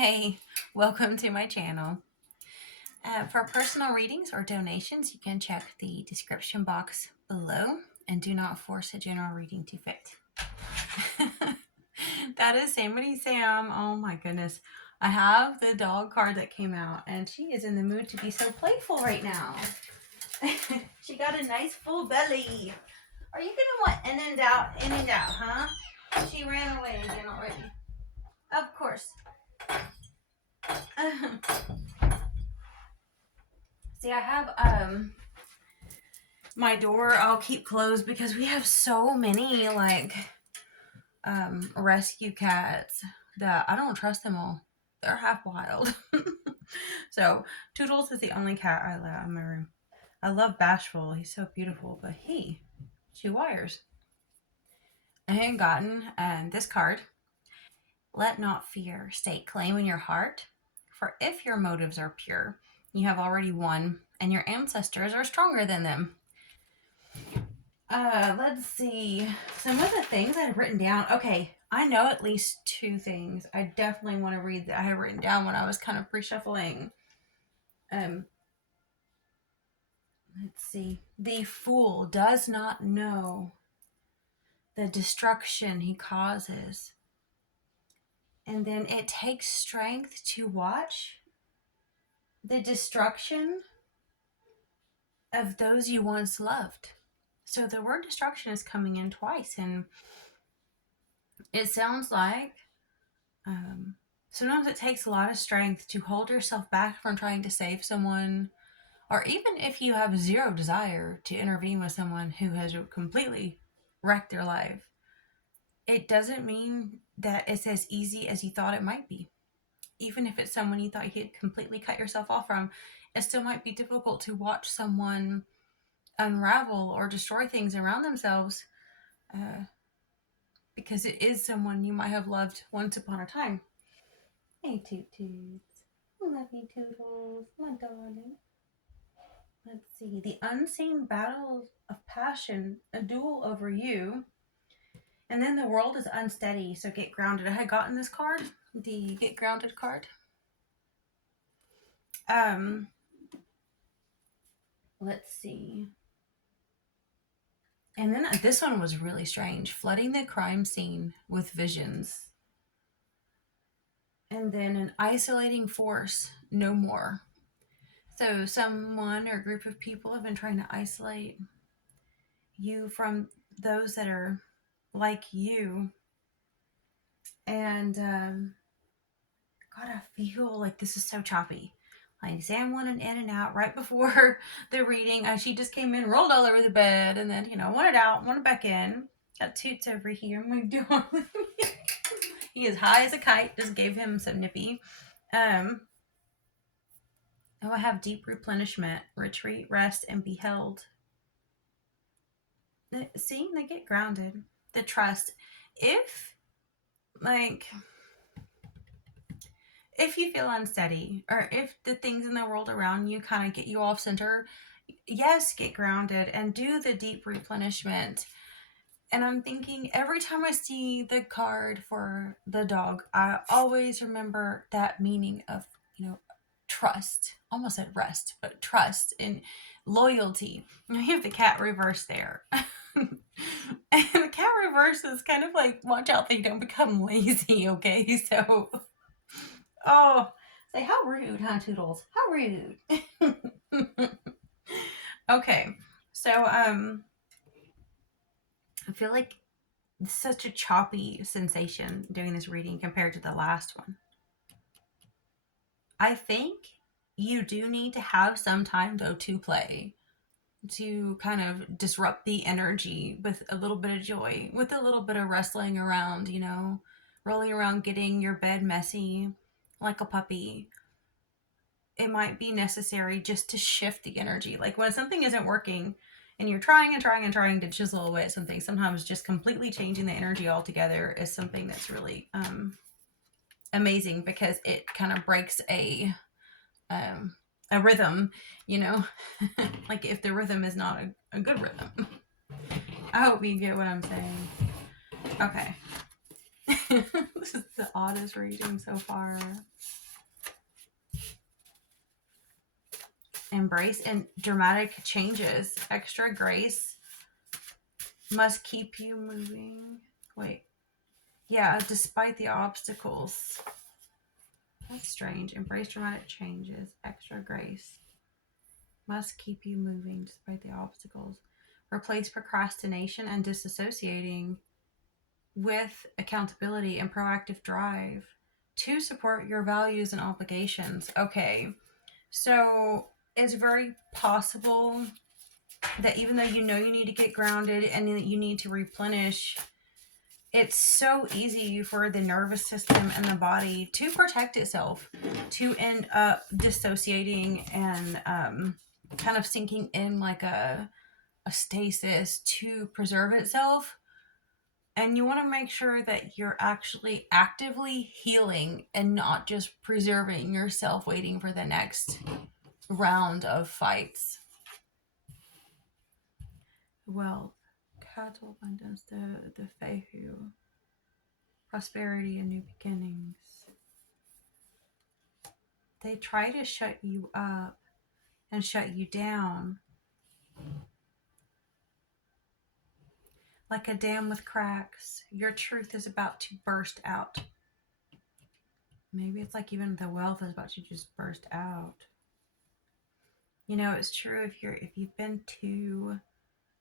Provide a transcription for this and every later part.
Hey, welcome to my channel. For personal readings or donations, you can check the description box below, and do not force a general reading to fit. That is Samity Sam. Oh my goodness. I have the dog card that came out, and she is in the mood to be so playful right now. She got a nice full belly. Are you gonna want in and out, huh? She ran away again already. Of course. See, I have my door I'll keep closed because we have so many rescue cats that I don't trust them all. They're half wild. So Toodles is the only cat I let in my room. I love Bashful. He's so beautiful, but he chew wires. I had gotten this card. Let not fear stake claim in your heart, for if your motives are pure, you have already won, and your ancestors are stronger than them. Let's see. Some of the things I've written down. Okay, I know at least two things I definitely want to read that I had written down when I was kind of pre-shuffling. Let's see. The fool does not know the destruction he causes. And then it takes strength to watch the destruction of those you once loved. So the word destruction is coming in twice, and it sounds like sometimes it takes a lot of strength to hold yourself back from trying to save someone, or even if you have zero desire to intervene with someone who has completely wrecked their life. It doesn't mean that it's as easy as you thought it might be. Even if it's someone you thought you could completely cut yourself off from, it still might be difficult to watch someone unravel or destroy things around themselves, because it is someone you might have loved once upon a time. Hey, Toot Toots. I love you, Toodles. My darling. Let's see. The unseen battles of passion, a duel over you. And then the world is unsteady, so get grounded. I had gotten this card, the get grounded card. Let's see. And then this one was really strange. Flooding the crime scene with visions. And then an isolating force, no more. So someone or group of people have been trying to isolate you from those that are like you. And God, I feel like this is so choppy. Like Sam wanted in and out right before the reading. She just came in, rolled all over the bed, and then, wanted out, wanted back in. Got Toots over here, my darling. He is high as a kite. Just gave him some nippy. I have deep replenishment, retreat, rest, and be held. See, they get grounded. The trust. If you feel unsteady, or if the things in the world around you kind of get you off center, yes, get grounded and do the deep replenishment. And I'm thinking, every time I see the card for the dog, I always remember that meaning of, trust. Almost said rest, but trust and loyalty. You have the cat reverse there. And the cat reverse is kind of like, watch out that you don't become lazy, okay? So, say, how rude, huh, Toodles? How rude. Okay, so, I feel like it's such a choppy sensation doing this reading compared to the last one. I think you do need to have some time, though, to play, to kind of disrupt the energy with a little bit of joy, with a little bit of wrestling around, rolling around, getting your bed messy like a puppy. It might be necessary just to shift the energy. Like when something isn't working and you're trying to chisel away at something, sometimes just completely changing the energy altogether is something that's really amazing, because it kind of breaks a rhythm, like if the rhythm is not a good rhythm. I hope you get what I'm saying. Okay. This is the oddest reading so far. Embrace and dramatic changes. Extra grace must keep you moving. Wait. Yeah, despite the obstacles. That's strange. Embrace dramatic changes. Extra grace must keep you moving despite the obstacles. Replace procrastination and disassociating with accountability and proactive drive to support your values and obligations. Okay, so it's very possible that even though you know you need to get grounded and that you need to replenish, it's so easy for the nervous system and the body to protect itself, to end up dissociating and kind of sinking in like a stasis to preserve itself. And you want to make sure that you're actually actively healing and not just preserving yourself waiting for the next round of fights. Wealth, cattle abundance, the Fehu, prosperity and new beginnings. They try to shut you up and shut you down. Like a dam with cracks, your truth is about to burst out. Maybe it's like even the wealth is about to just burst out. You know, it's true if you've been too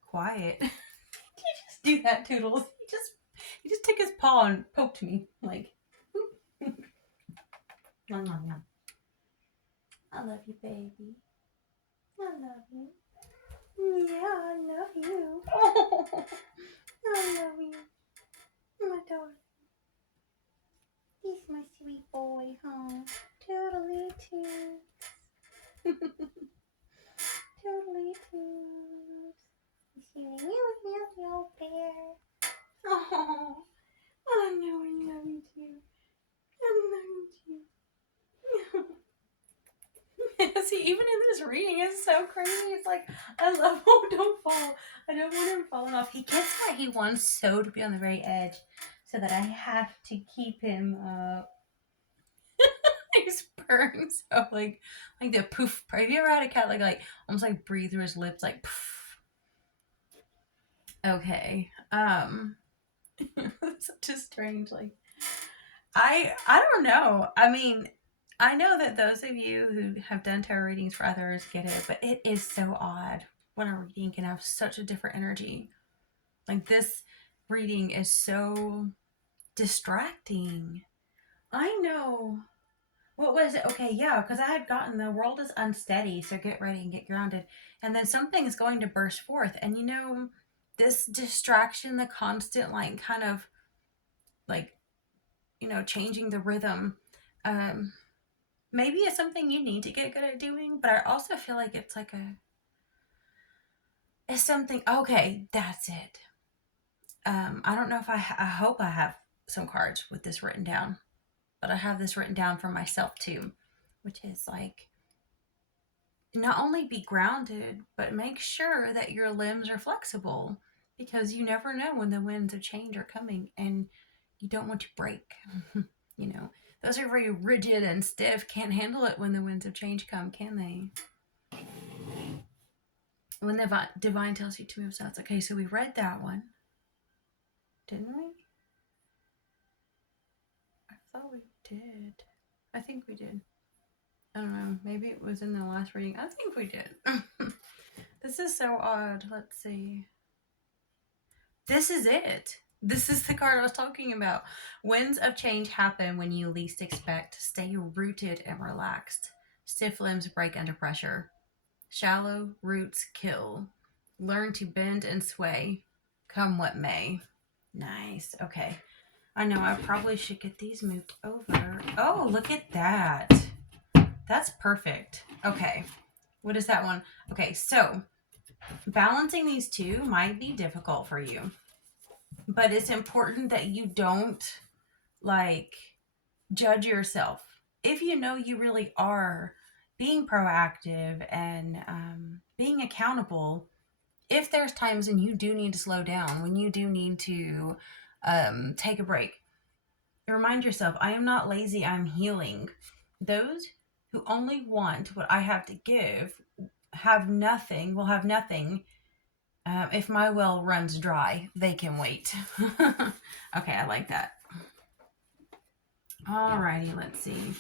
quiet. You just do that, Toodles. He just took his paw and poked me like. Nom, nom, nom. I love you, baby. I love you. Yeah, I love you. Oh, I love you. My daughter. He's my sweet boy, huh? Totally too. Totally too. You little bear. Oh, I know I love you too. I love you too. See, even in this reading, it's so crazy. It's like, I love, oh, don't fall. I don't want him falling off. He gets what he wants so to be on the very edge so that I have to keep him up. He's purring so like the poof. Have you ever had a cat like almost like breathe through his lips like poof? Okay. Such a strange like I don't know. I mean, I know that those of you who have done tarot readings for others get it, but it is so odd when a reading can have such a different energy. Like this reading is so distracting. I know. What was it? Okay, yeah, because I had gotten the world is unsteady, so get ready and get grounded. And then something is going to burst forth. And you know, this distraction, the constant, like, kind of like, you know, changing the rhythm, maybe it's something you need to get good at doing. But I also feel like it's like it's something, okay, that's it. I don't know if I hope I have some cards with this written down, but I have this written down for myself too, which is like, not only be grounded, but make sure that your limbs are flexible because you never know when the winds of change are coming and you don't want to break. You know, those are very rigid and stiff, can't handle it when the winds of change come, can they? When the divine tells you to move south. Okay, so we read that one, didn't we? I thought we did. I think we did. I don't know. Maybe it was in the last reading. I think we did. This is so odd. Let's see. This is it. This is the card I was talking about. Winds of change happen when you least expect. Stay rooted and relaxed. Stiff limbs break under pressure. Shallow roots kill. Learn to bend and sway. Come what may. Nice. Okay. I know I probably should get these moved over. Oh, look at that. That's perfect. Okay. What is that one? Okay, so balancing these two might be difficult for you, but it's important that you don't like judge yourself. If you know you really are being proactive and being accountable, if there's times when you do need to slow down, when you do need to take a break, Remind yourself, I am not lazy, I'm healing. Those who only want what I have to give will have nothing. If my well runs dry, they can wait. Okay, I like that. Alrighty, let's see.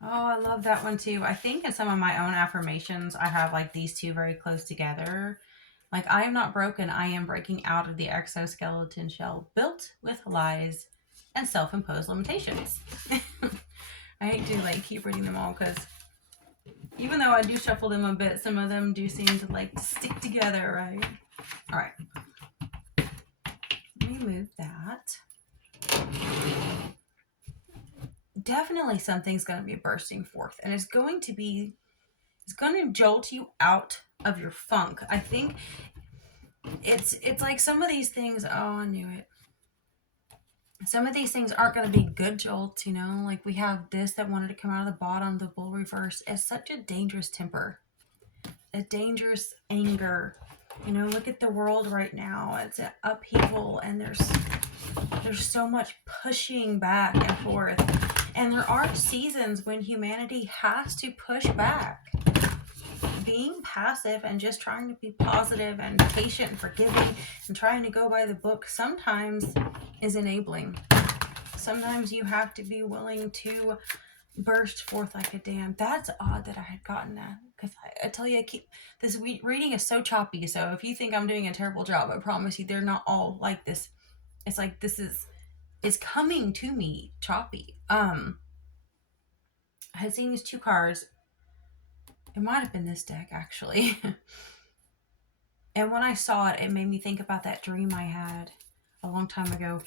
Oh, I love that one too. I think in some of my own affirmations, I have like these two very close together. Like, I am not broken, I am breaking out of the exoskeleton shell built with lies and self imposed limitations. I hate to like keep reading them all because even though I do shuffle them a bit, some of them do seem to like to stick together, right? All right, let me move that. Definitely something's going to be bursting forth, and it's going to jolt you out of your funk. I think it's like some of these things. Oh, I knew it. Some of these things aren't going to be good jolts, you know. Like we have this that wanted to come out of the bottom, the bull reverse. It's such a dangerous temper, a dangerous anger. You know, look at the world right now. It's an upheaval, and there's so much pushing back and forth. And there are seasons when humanity has to push back. Being passive and just trying to be positive and patient and forgiving and trying to go by the book sometimes is enabling. Sometimes you have to be willing to burst forth like a dam. That's odd that I had gotten that, because I tell you, I keep this reading is so choppy. So if you think I'm doing a terrible job, I promise you they're not all like this. It's like this is coming to me choppy. I had seen these two cards. It might have been this deck actually. And when I saw it, it made me think about that dream I had a long time ago,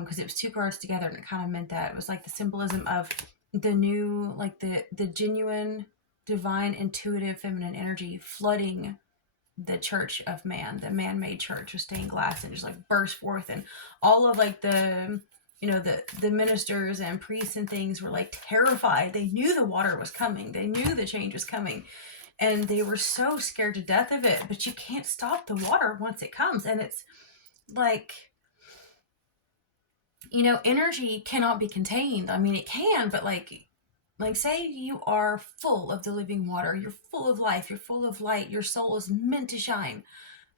because it was two cards together, and it kind of meant that it was like the symbolism of the new, like the genuine, divine, intuitive, feminine energy flooding the church of man, the man-made church with stained glass, and just like burst forth, and all of like the the ministers and priests and things were like terrified. They knew the water was coming, they knew the change was coming, and they were so scared to death of it. But you can't stop the water once it comes. And it's like, energy cannot be contained. I mean, it can, but like say you are full of the living water, you're full of life, you're full of light, your soul is meant to shine,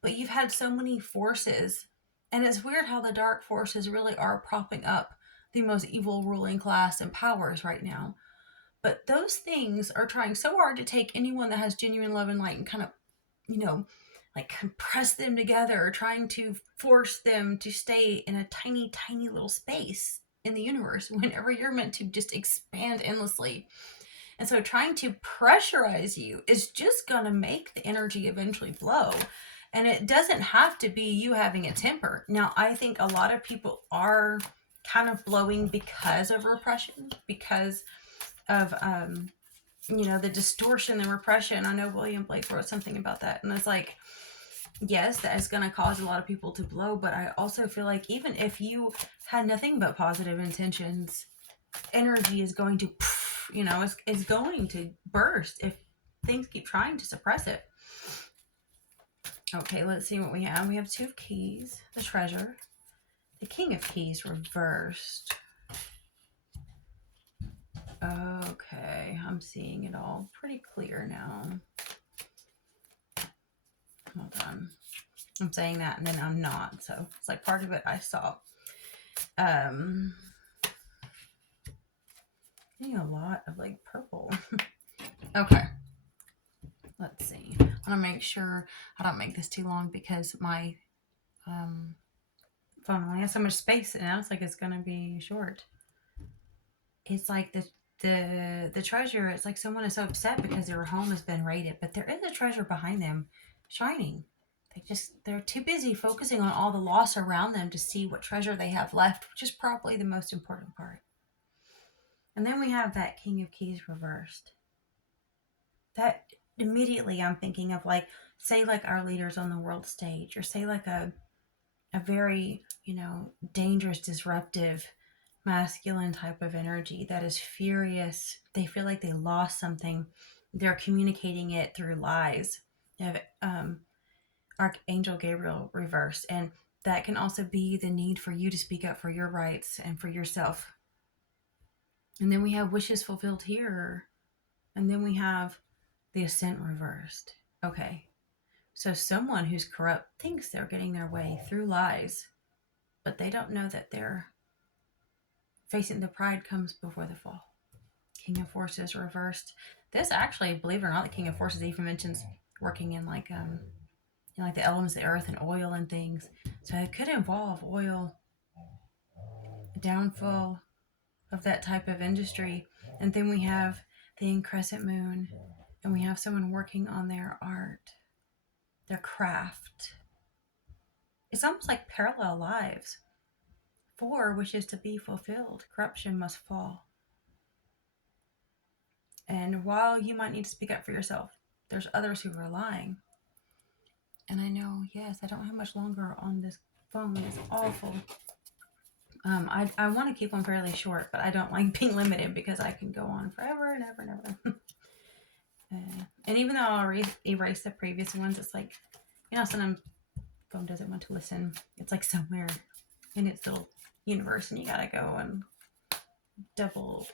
but you've had so many forces. And it's weird how the dark forces really are propping up the most evil ruling class and powers right now. But those things are trying so hard to take anyone that has genuine love and light and kind of, you know, like compress them together, or trying to force them to stay in a tiny, tiny little space in the universe whenever you're meant to just expand endlessly. And so trying to pressurize you is just going to make the energy eventually blow. And it doesn't have to be you having a temper. Now, I think a lot of people are kind of blowing because of repression, because of the distortion and repression. I know William Blake wrote something about that, and it's like, yes, that is going to cause a lot of people to blow, but I also feel like even if you had nothing but positive intentions, energy is going to is going to burst if things keep trying to suppress it. Okay, let's see what we have. We have two of keys, the treasure, the king of keys reversed. Okay, I'm seeing it all pretty clear now. Hold on. I'm saying that and then I'm not. So it's like part of it I saw. Getting a lot of like purple. Okay. Let's see. I want to make sure I don't make this too long because my phone only has so much space, and now it's like it's gonna be short. It's like the treasure. It's like someone is so upset because their home has been raided, but there is a treasure behind them, shining. They're too busy focusing on all the loss around them to see what treasure they have left, which is probably the most important part. And then we have that King of Keys reversed. That immediately I'm thinking of, like, say like our leaders on the world stage, or say like a very, dangerous, disruptive, masculine type of energy that is furious. They feel like they lost something. They're communicating it through lies. You have Archangel Gabriel reversed, and that can also be the need for you to speak up for your rights and for yourself. And then we have wishes fulfilled here. And then we have the ascent reversed. Okay. So someone who's corrupt thinks they're getting their way through lies, but they don't know that they're facing the pride comes before the fall. King of Forces reversed. This actually, believe it or not, the King of Forces even mentions working in like the elements of the earth and oil and things. So it could involve oil, downfall of that type of industry. And then we have the increscent moon, and we have someone working on their art, their craft. It's almost like parallel lives. 4 wishes to be fulfilled. Corruption must fall. And while you might need to speak up for yourself, there's others who are lying. And I know, yes, I don't have much longer on this phone. It's awful. I want to keep them fairly short, but I don't like being limited because I can go on forever and ever and ever. And even though I'll erase the previous ones, it's like, sometimes phone doesn't want to listen. It's like somewhere in its little universe, and you gotta go and double